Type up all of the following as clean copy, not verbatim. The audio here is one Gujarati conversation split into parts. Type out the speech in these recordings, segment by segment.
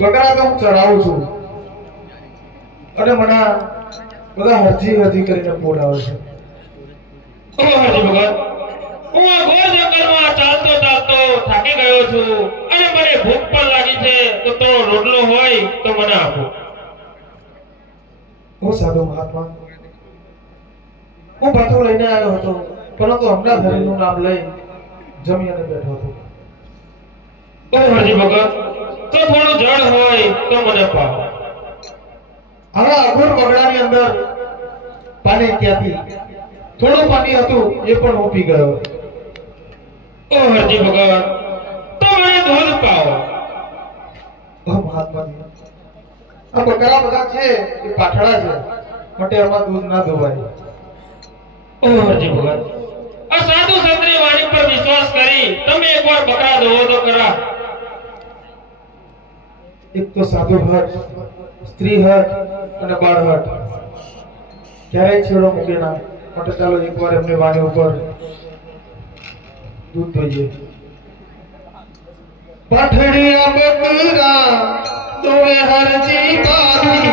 બકરા તો હું ચરાવું છું અને મને બધા હરજી હરજી કરીને બોલાવે છે. હરજી ભગત, હું આ ઘોર જંગલમાં ચાલતો ચાલતો થાકી ગયો છું અને મને ભૂખ પણ લાગી છે, તો થોડો રોટલો હોય તો મને આપો. હું સાધુ મહાત્મા, હું ભાથું લઈને આવ્યો હતો, પરંતુ હમણાં હરિનું નામ લઈ જમી અને બેઠો હતો. હરજી ભગત, તો થોડું જળ હોય તો મને પાવો. હવે અઘોર બગડાની અંદર પાણી ક્યાંથી? થોડું પાણી હતું એ પણ હું પી ગયો. હરજી ભગત, તો મને દૂધ પાવો. મહાત્માજી, આ બકરા બધા છે એ પાઠડા છે, માટે એમાં દૂધ ના દોવાય. હરજી ભગત, આ સાધુ સંતની વાણી પર વિશ્વાસ કરી તમે એકવાર બકરા દોવો તો ખરા. એક તો સાધુ હટ, સ્ત્રી હટ અને બાળ હટ ક્યારેય છેડો મૂકે ના, માટે ચાલો એકવાર એમની વાણી ઉપર દૂધ દઈએ. પાઠડિયા બકરા દોવે હરજી બારી,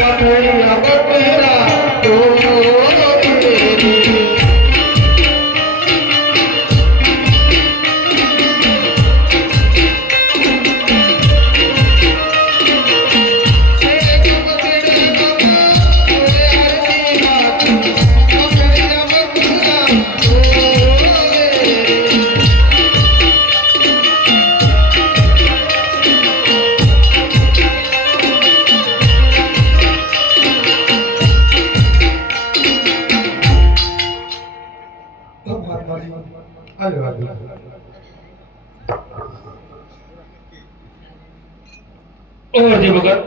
પાઠડિયા બકરા હરજી ભગત,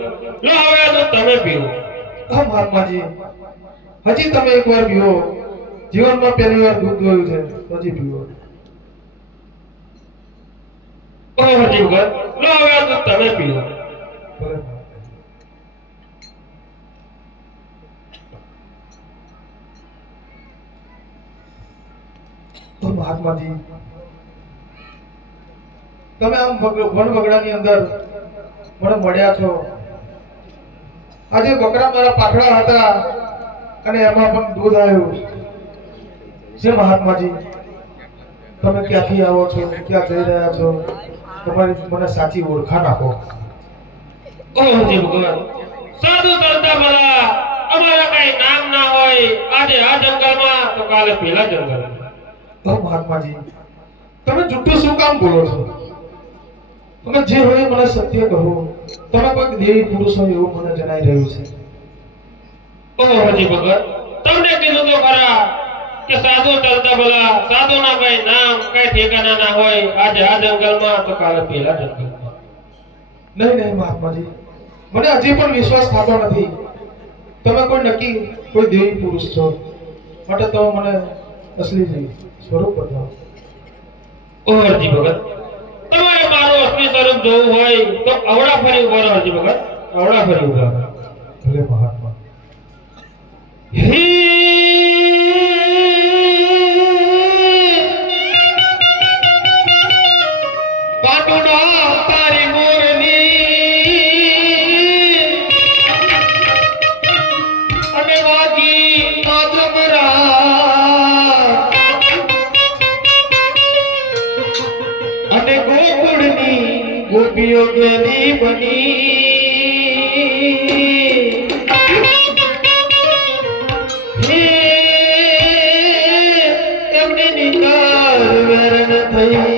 લો હવે આ દૂધ તમે પીવો. હા મહાત્માજી, હજી તમે એકવાર પીવો. જીવનમાં પહેલી વાર દૂધ દોયું છે, હજી પીવો. હરજી ભગત, લો હવે આ દૂધ તમે પીવો. તો મહાત્માજી, તમે આમ વન બગડાની અંદર મને મળ્યા છો. આજે બકરા મારા પાઠડા હતા અને એમાં પણ દૂધ આવ્યું છે. મહાત્માજી, તમે ક્યાંથી આવો છો, ક્યાં જઈ રહ્યા છો, તમારી મને સાચી ઓળખાણ આપો. હરજી ભગત, સાધુ તરતા ભલા અમારા કઈ નામ ના હોય, આજે આ જંગલમાં તો કાલે પેલા જંગલમાં. મહાત્માજી, તમે જુઠ્ઠું શું કામ બોલો છો? તમે જે હોય મને સત્ય કહો. તમે કોઈ દેવી પુરુષ હોય એવું મને જણાઈ રહ્યું છે. હરજી ભગત, તમને કીધું તો ખરા કે સાધુ ચાલતા ભલા સાધુ ના કઈ નામ કઈ ઠેકાના ના હોય, આજે આ જંગલમાં તો કાલે પેલા જંગલમાં. નહીં નહીં મહાત્માજી, મને હજી પણ વિશ્વાસ થતો નથી. તમે કોઈ નક્કી કોઈ દેવી પુરુષ છો, માટે તો મને અસલી સ્વરૂપ બતાવો. હરજી ભગત, તમારે મારું અસલી સ્વરૂપ જોવું હોય તો અવળા ફરી ઉભા રહો. હરજી ભગત, અવળા ફરી ઉભા રહો. ભલે મહાત્મા. પાટુડા તારી મોરની અને વાગી આજમરા અને ગોકુળની ગોપીઓ ગેલી બની એમની નિકાર વેરણ થઈ.